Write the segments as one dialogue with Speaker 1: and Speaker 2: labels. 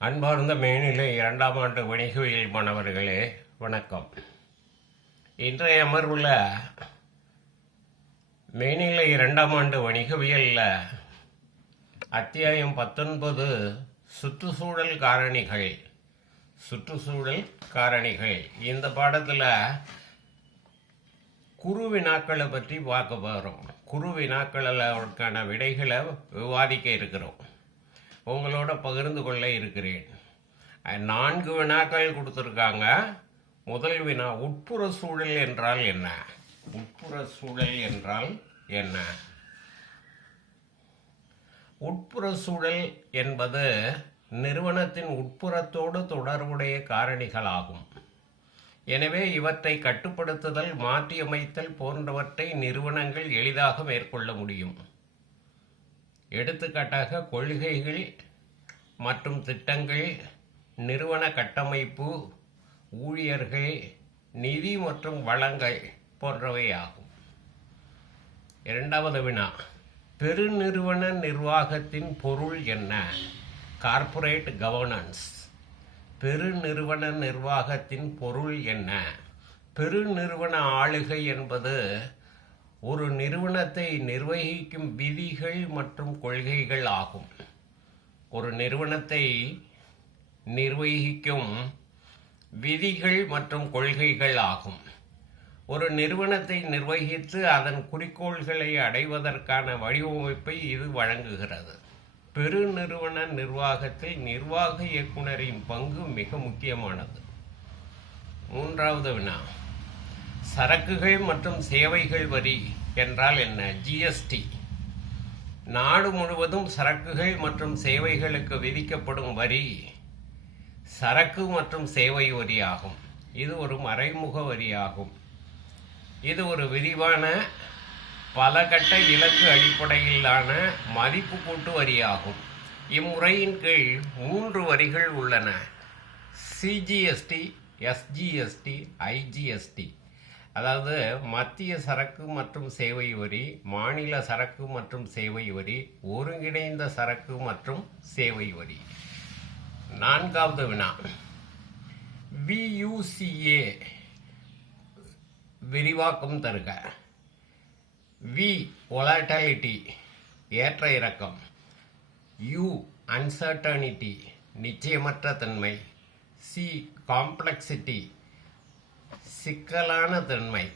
Speaker 1: அன்பார்ந்த மேனிலை இரண்டாம் ஆண்டு வணிகவியல் மாணவர்களே வணக்கம். இன்றைய அமர்வில் மேனிலை இரண்டாம் ஆண்டு வணிகவியலில் அத்தியாயம் பத்தொன்பது சுற்றுச்சூழல் காரணிகள் சுற்றுச்சூழல் காரணிகள். இந்த பாடத்தில் குறு வினாக்களை பற்றி பார்க்க போகிறோம் குறு வினாக்களுக்கான விடைகளை விவாதிக்க இருக்கிறோம். உங்களோட பகிர்ந்து கொள்ள இருக்கிறேன். நான்கு வினாக்கள் கொடுத்துருக்காங்க. முதல் வினா உட்புற சூழல் என்றால் என்ன? உட்புற சூழல் என்றால் என்ன? உட்புற சூழல் என்பது நிறுவனத்தின் உட்புறத்தோடு தொடர்புடைய காரணிகளாகும். எனவே இவற்றை கட்டுப்படுத்துதல் மாற்றியமைத்தல் போன்றவற்றை நிறுவனங்கள் எளிதாக மேற்கொள்ள முடியும். எடுத்துக்காட்டாக கொள்கைகள் மற்றும் திட்டங்கள் நிறுவன கட்டமைப்பு ஊழியர்கள் நிதி மற்றும் வளங்கள் போன்றவை ஆகும். இரண்டாவது வினா. பெருநிறுவன நிர்வாகத்தின் பொருள் என்ன? கார்ப்பரேட் கவர்னன்ஸ் பெருநிறுவன நிர்வாகத்தின் பொருள் என்ன? பெருநிறுவன ஆளுகை என்பது ஒரு நிறுவனத்தை நிர்வகிக்கும் விதிகள் மற்றும் கொள்கைகள் ஆகும். ஒரு நிறுவனத்தை நிர்வகிக்கும் விதிகள் மற்றும் கொள்கைகள் ஆகும். ஒரு நிறுவனத்தை நிர்வகித்து அதன் குறிக்கோள்களை அடைவதற்கான வடிவமைப்பை இது வழங்குகிறது. பெருநிறுவன நிர்வாகத்தில் நிர்வாக இயக்குனரின் பங்கு மிக முக்கியமானது. மூன்றாவது வினா. சரக்குகள் மற்றும் சேவைகள் வரி என்றால் என்ன? ஜிஎஸ்டி நாடு முழுவதும் சரக்குகள் மற்றும் சேவைகளுக்கு விதிக்கப்படும் வரி சரக்கு மற்றும் சேவை வரி ஆகும் இது ஒரு மறைமுக வரியாகும். இது ஒரு விரிவான பல கட்ட இலக்கு அடிப்படையிலான மதிப்பு கூட்டு வரியாகும். இம்முறையின் கீழ் மூன்று வரிகள் உள்ளன. சிஜிஎஸ்டி எஸ்ஜிஎஸ்டி ஐஜிஎஸ்டி அதாவது மத்திய சரக்கு மற்றும் சேவை வரி மாநில சரக்கு மற்றும் சேவை வரி ஒருங்கிணைந்த சரக்கு மற்றும் சேவை வரி. நான்காவது வினா. வியூசிஏ விரிவாக்கம் தருக. வி ஒலாட்டாலிட்டி ஏற்ற இறக்கம். யூ அன்சர்டனிட்டி நிச்சயமற்ற தன்மை. சி காம்ப்ளெக்சிட்டி சிக்கலான தன்மை.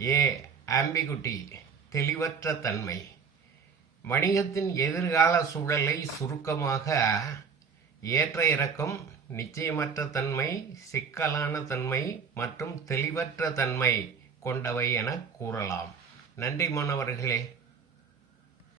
Speaker 1: ஏ ஆம்பிகுட்டி தெளிவற்ற தன்மை. வணிகத்தின் எதிர்கால சூழலை சுருக்கமாக ஏற்ற இறக்கம் நிச்சயமற்ற தன்மை சிக்கலான தன்மை மற்றும் தெளிவற்ற தன்மை கொண்டவை என கூறலாம். நன்றி மாணவர்களே.